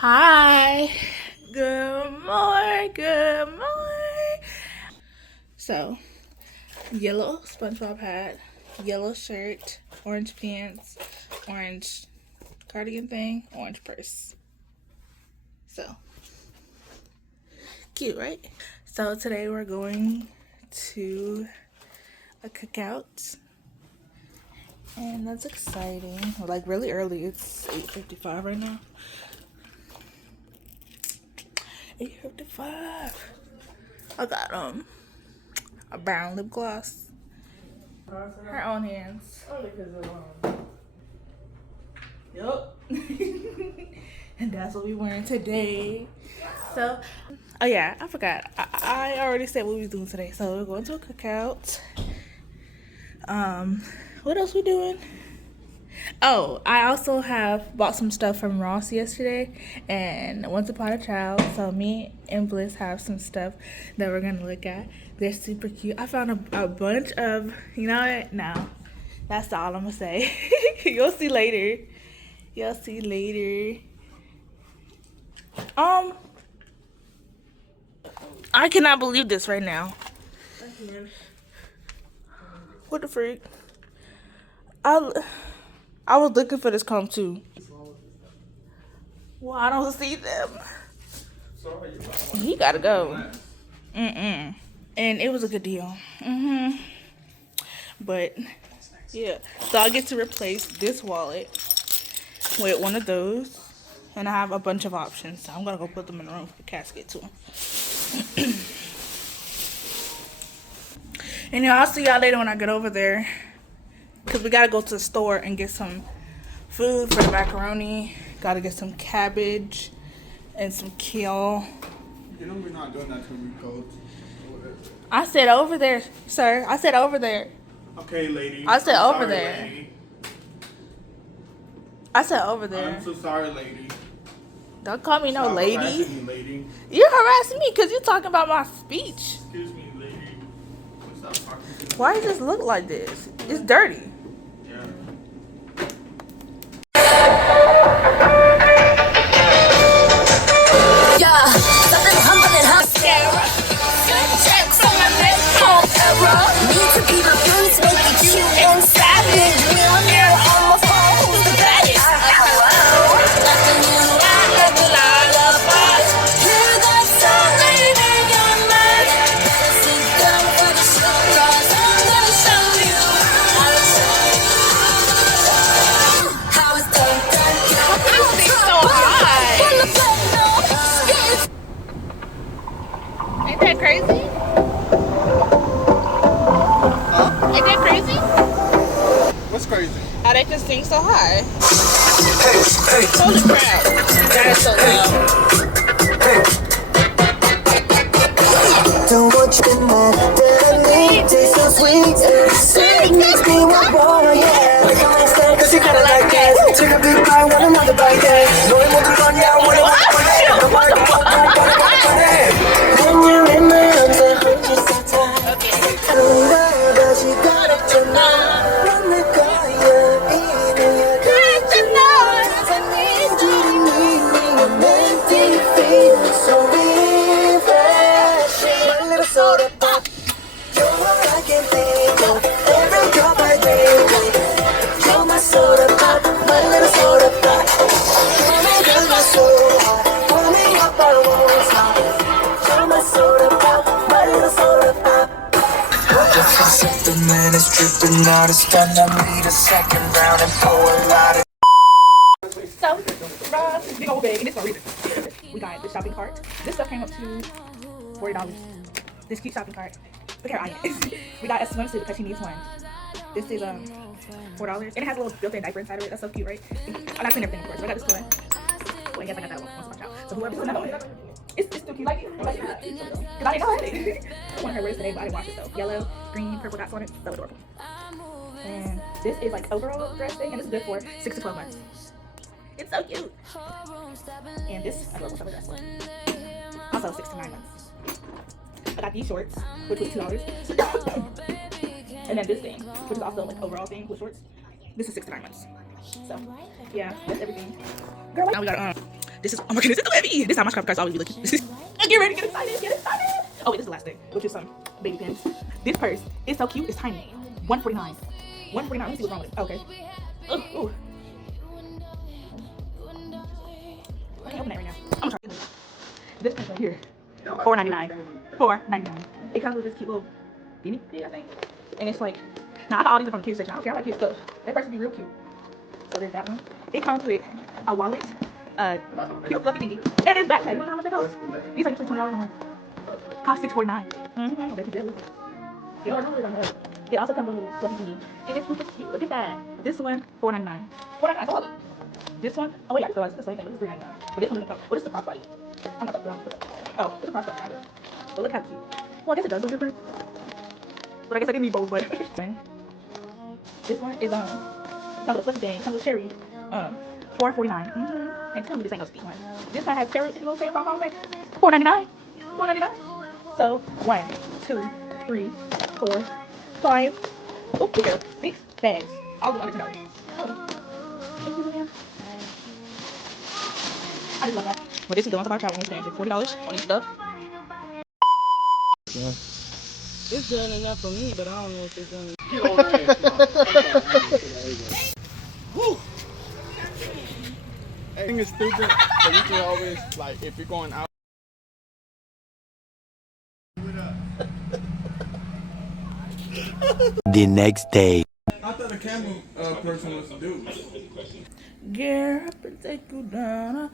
Hi. Good morning. Good morning. So, yellow SpongeBob hat, yellow shirt, orange pants, orange cardigan thing, orange purse. So, cute, right? So, today we're going to a cookout. And that's exciting. Like really early. It's 8:55 right now. 8:55. I got a brown lip gloss. Her own hands. Yup. And that's what we wearing today. So, oh yeah, I forgot. I already said what we was doing today. So we're going to a cookout. What else we doing? Oh, I also have bought some stuff from Ross yesterday and Once Upon a Child. So me and Bliss have some stuff that we're gonna look at. They're super cute. I found a bunch of, you know what? No, that's all I'm gonna say. You'll see later. You'll see later. I cannot believe this right now. What the freak? I was looking for this comb too. Well, I don't see them. He gotta go. And it was a good deal. But yeah, so I get to replace this wallet with one of those, and I have a bunch of options. So I'm gonna go put them in the room for the casket too. And I'll see y'all later when I get over there, cause we gotta go to the store and get some food for the macaroni. Gotta get some cabbage and some kale. You know we're not doing that till we go. I said over there, sir. I said over there. Okay, lady. I said I'm over sorry, there. Lady. I said over there. I'm so sorry, lady. Don't call me no Stop lady. harassing me, lady. You're harassing me because you're talking about my speech. Excuse me, lady. Stop talking to me. Why does this look like this? It's dirty. Yeah. Yeah, something humbling, huh, Sarah? Good check from my next home era. Need to be released, make it cute and savage. Millionaire on my phone, who's the baddest? Hello? Nothing new, nothing out of us. Hear that song ringing in your mind. Better sit down for the show, 'cause I'm gonna show you how to how it's done, done, done. It's so hot. Full of platinum. Ain't that crazy? Huh? Ain't that crazy? What's crazy? How they can sing so high? Holy crap. That is so loud. Don't want you in my belly, taste so sweet, it makes me want more, yeah. Cause you gotta like that. Take a big bite, want another bite, yeah. No, it won't run down, what it want it. When you're in my arms, I hold you so tight. I don't know, but you got it tonight. Run the car, yeah, yeah, got it tonight. 'Cause I need you to need me, and make me feel so refreshing. My little soda pop, you're all I can think of. Every drop I drink, you're my soda pop, my little soda pop. Cause my soul hot, pull me up, I won't stop. You're my soda pop, my little soda pop. Something man is dripping out, it's gonna need a second round and pour a lot of. So, Ross is big old bag, and it's no reason. We got the shopping cart. This stuff came up to $40. This cute shopping cart. Look at her eyes. We got a swimsuit because she needs one. This is $4, and it has a little built-in diaper inside of it. That's so cute, right? I'm not cleaning everything, of course. But I got this one. Well, I guess I got that one. Once out. So whoever's another one, it's still cute. Like it. Because I didn't know I had it. I want her to wear this today, but I didn't wash it. So yellow, green, purple dots on it. So adorable. And this is like overall dress thing, and it's good for 6 to 12 months. It's so cute. And this, I love summer dress one. Also 6 to 9 months. I got these shorts, which was $2. And then this thing, which is also like overall thing with shorts. This is 6 to 9 months. So yeah, that's everything. Girl, now we got This is, oh my goodness, it's so heavy. This is how my scrap cards always be looking. Get ready, get excited, get excited. Oh wait, this is the last thing, which is some baby pins. This purse is so cute, it's tiny. $149. $149, let me see what's wrong with it. Okay. Ooh. I can't open it right now. I'm gonna try this purse right here. $4.99. $4.99. It comes with this cute little beanie, I think. And it's like, nah, I got all these from the cute section. I don't care, I like cute stuff. That purse would be real cute. So there's that one. It comes with a wallet, cute fluffy thingy, and this backpack. You know how much that costs? These are $20 on one. Cost $6.49. Mm-hmm. They can do it. It also comes with a little fluffy thingy. And it's super cute. Look at that. This one, $4.99. $4.99. Oh, look. This one, oh wait, so it's the same thing. This is $3.99. But this one is, oh, this is the crossbody. I'm not the oh, this is a crossbody. But look how cute. Well, I guess it does look different. But I guess I didn't need both, but this one is comes with a fluffy thing, comes with cherry. $4.49. And tell me this ain't no steep one. This one has cherry, little cherry pom thing. $4.99. $4.99. So 1, 2, 3, 4, 5. Oh, we go. 6 bags. All the $100. I just love that. Well, this is the ones about travel experience. $40 on each stuff. Yeah. It's done enough for me, but I don't know if it's done. I think it's stupid, but you can always, like, if you're going out. The next day. I thought the camera person was a dude. Get up and take you down.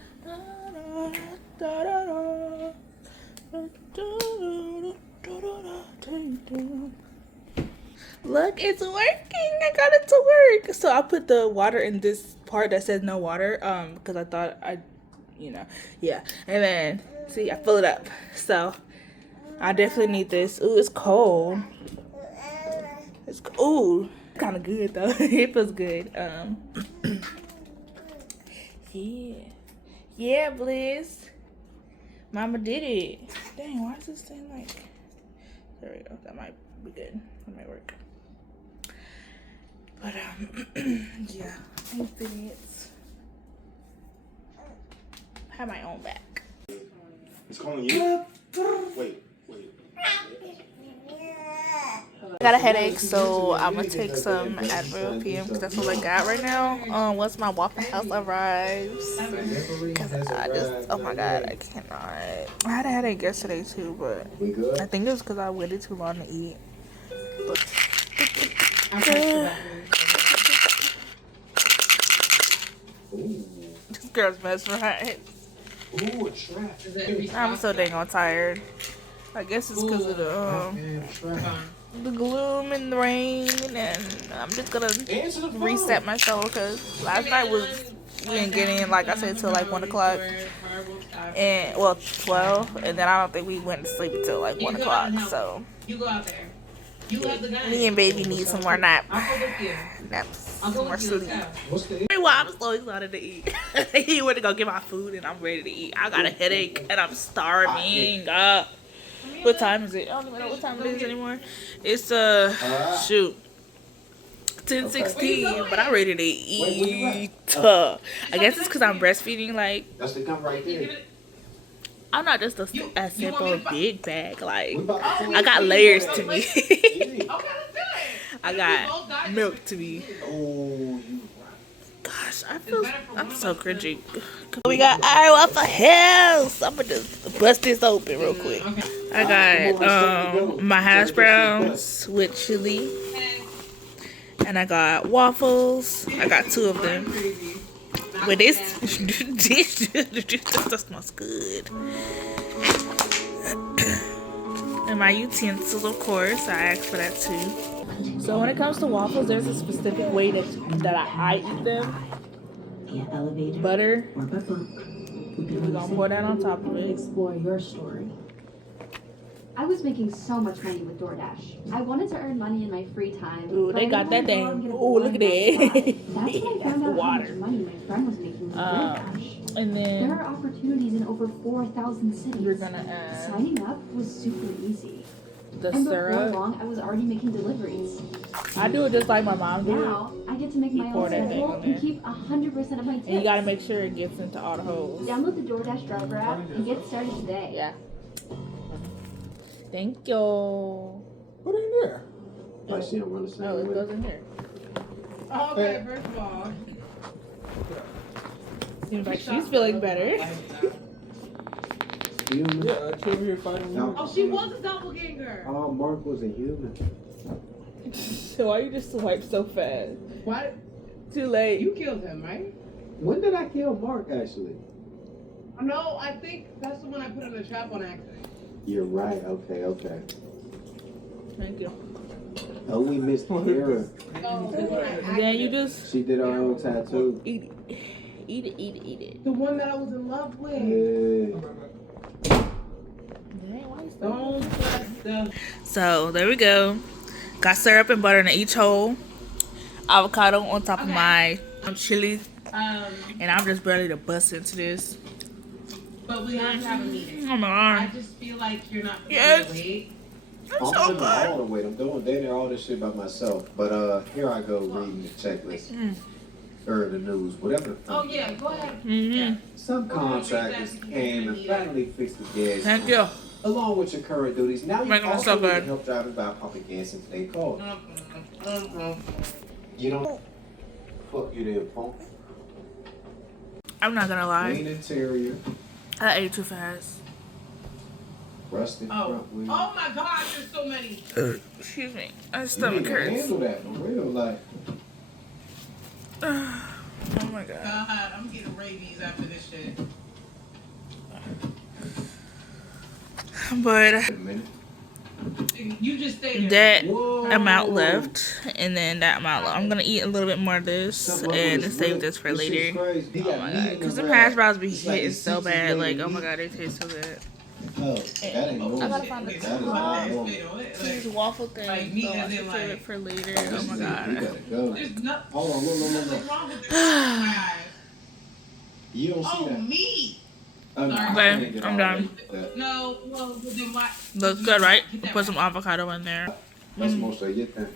Look, it's working. I got it to work. So I put the water in this part that says no water, because I thought yeah. And then see, I fill it up. So I definitely need this. Ooh, it's cold. It's cool. Kind of good though. It feels good. Yeah, Bliss. Mama did it. Dang, why is this thing like? There we go. That might be good. That might work. But yeah, infinite. I have my own back. It's calling you? Wait. I got a headache, so I'm gonna take some Advil PM because that's what I got right now. Once my Waffle House arrives, because I just, oh my god, I cannot. I had a headache yesterday too, but I think it was because I waited too long to eat. This girl's mesmerized. I'm so dang on tired. I guess it's because of the gloom and the rain, and I'm just gonna reset myself because last night we didn't get in, like I said, till like 1 o'clock, and well 12, and then I don't think we went to sleep until like 1 o'clock. So me and baby need some more naps, some more sleep. Why I'm so excited to eat. He went to go get my food, and I'm ready to eat. I got a headache, and I'm starving. What time is it? I don't even know what time it is anymore. It's shoot, 10:16, but I'm ready to eat. I guess it's because I'm breastfeeding. Like, That's the gun right there. I'm not just a simple big bag. Like, I got layers to me. I got milk to me. Gosh, I'm so cringy. We got our Waffle House. I'm gonna just bust this open real quick. I got my hash browns with chili, and I got waffles. I got 2 of them. But this smells good. And my utensils, of course, I asked for that too. So when it comes to waffles, there's a specific way that I eat them. Butter. We're gonna pour that on top of it. Explore your story. I was making so much money with DoorDash. I wanted to earn money in my free time. Ooh, they got that thing. Ooh, look at that. That's when I found out how much money my friend was making with DoorDash. And then there are opportunities in over 4,000 cities. you're gonna Signing up was super easy. The And before syrup. long, I was already making deliveries. I do it just like my mom did. Now, I get to make my pour own that thing schedule on and there. keep 100% of my tips. And you gotta make sure it gets into all the holes. Download the DoorDash driver app and get started today. Yeah. Thank you. Put it in there. I see him run the same Oh, it way. goes in here. Okay, first of all. Seems like she's feeling better. Human? Yeah, she over here fighting No. you. Oh, she was a doppelganger. Oh, Mark was a human. So why you just swipe so fast? What? Too late. You killed him, right? When did I kill Mark, actually? No, I think that's the one I put in the trap on accident. You're right. Okay. Thank you. Oh, we missed Kara. Oh, the one I Then you just She did her own tattoo. eat it. Eat it, eat it, eat it. The one that I was in love with. Yeah. Dang, why you so Don't press the. So there we go. Got syrup and butter in each hole. Avocado on top of my chili. And I'm just ready to bust into this. But we have to have a meeting. Oh my I god. just feel like you're not Yes. gonna wait. I'm I'm so doing good. all the way. I'm doing damn near all this shit by myself. But here I go reading the checklist. Or the news, whatever. Oh yeah, go ahead. Mm-hmm. Some contractors came and finally fixed the gas. Thank you. Along with your current duties, now you Making it also so need to good. help drivers by pumping gas into their car. You don't. Fuck you there, punk. I'm not gonna lie. Clean interior, I ate too fast. rusted Oh. front wheel. Oh my God, there's so many. Excuse me. My You stomach need to hurts. handle that for real, like. Oh my god. God, I'm getting rabies after this shit. But Wait a minute. You just stay there. that Whoa. amount left, and then that amount left. I'm gonna eat a little bit more of this and save this for later. Oh my god, because the hash browns be hitting so bad. Like, oh my god, they taste so good. Oh, that ain't normal. I gotta find the That is not normal. These waffle things, Like meat so I as in should save like- it for later. Oh my You god. gotta go. There's nothing Hold on, look. wrong with this. Guys. You don't see Oh, that. meat. Oh, no, I Okay, can't get I'm all done. that. No, well, then why? Looks good, right? Get that Put some right. avocado in there. That's most of your thing.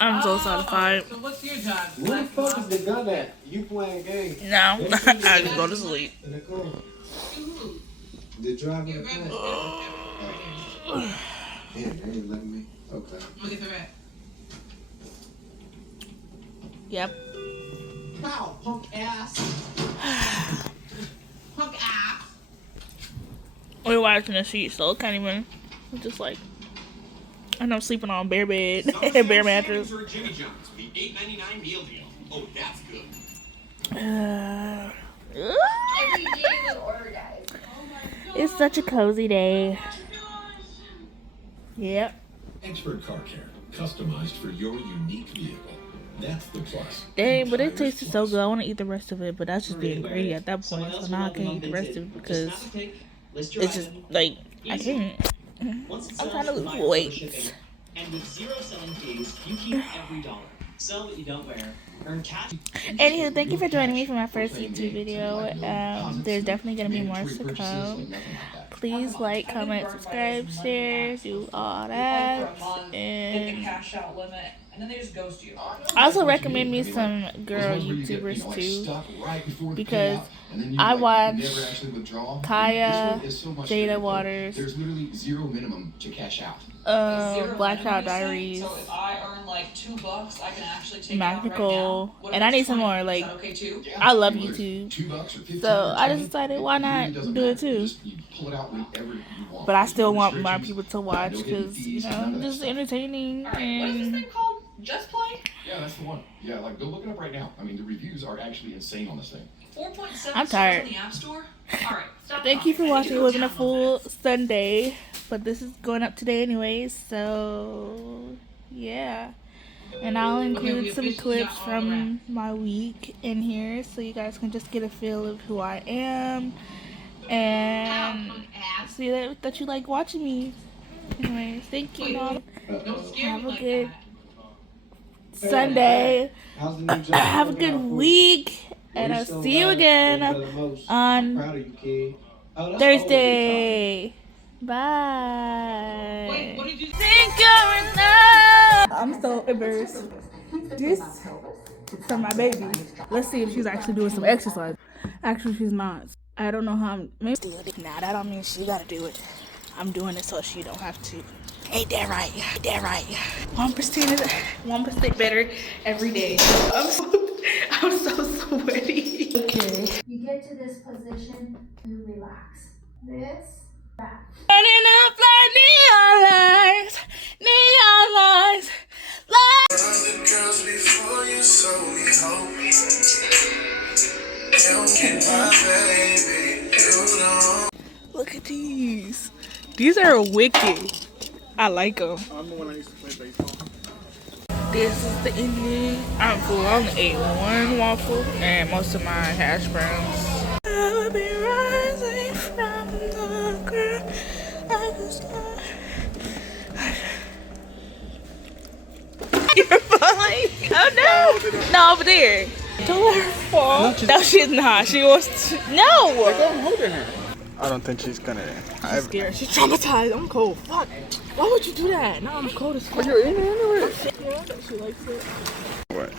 I'm so Oh, satisfied. So what's your job? Where the fuck is the gun at? You playing games Now, I just go to sleep. in the car. Who? The driver Get in the rid of car. it. Damn, they ain't letting me. Okay. I'm gonna get the rat. Yep. Wow, punk ass. Punk ass. We're watching the sheet, so it can't even. I'm just like. And I'm sleeping on bare bed, bare mattress. For Jimmy John's, the $8.99 meal deal. Oh, that's good. Every day we order, guys. It's such a cozy day. Yep. Expert car care, customized for your unique vehicle. That's the plus. Dang, but it tasted so good. I want to eat the rest of it, but that's just being greedy at that point. So now I can't eat the rest of it because it's just like I can't. I'm trying to lose weight. And with 0 selling fees, you keep every dollar. Sell what you don't wear. Earn cash. Anywho, thank you for joining me for my first YouTube video. There's definitely going to be more to come. Please like, comment, subscribe, share, do all that. And cash out limit, and then they just ghost you. I also recommend me some girl YouTubers too, because I watch Kaya, Jada Waters, There's literally zero minimum to cash out. Black Child Diaries, So if I earn like $2, I can actually take Magical, it out right now. and I need some more. Is Like, that okay too? I love YouTube, $2 or $15. so I just decided why not do it too. You pull it out whenever you want. But I still want more people to watch because, you know, just entertaining Alright, what is this and thing called? Just Play? Yeah, that's the one. Yeah, like go look it up right now. I mean, the reviews are actually insane on this thing. 4.7 I'm stars tired. on the App Store? Alright, stop Thank you for talking. I need watching. to It go wasn't a download full that. Sunday, but this is going up today anyways, so yeah. And I'll include some clips from my week in here so you guys can just get a feel of who I am and see that you like watching me. Anyways, thank you all. Don't scare Have me a like good that. Sunday. How's the new job Have a going good out for you? week. Where And you I'll so see you glad again you feel the most? on Proud of you, kid. Oh, that's Thursday. Bye. Wait, what did you Think you're enough. I'm so embarrassed. This from my baby. Let's see if she's actually doing some exercise. Actually, she's not. I don't know how I'm. Maybe still. Nah, that don't mean she gotta do it. I'm doing it so she don't have to. Ain't that right? Ain't that right? 1% better every day. I'm so sweaty. Okay. You get to this position, you relax. This, that. Running up like neon lights, neon lights, lights. Other girls before you, so we hope. You get my baby, you don't. Look at these. These are wicked. I like them. I'm the one I used to play baseball. This is the ending. I'm full. I only ate one waffle and most of my hash browns. I will be rising from the ground. I can start. You're falling. Oh no! No, over there. Don't let her fall. No, she's not. She wants to. No! I'm holding her. I don't think she's gonna. She's scared. She's traumatized. I'm cold. Fuck. Why would you do that? Now I'm cold as fuck. You're in it anyway. Yeah, she likes it. What?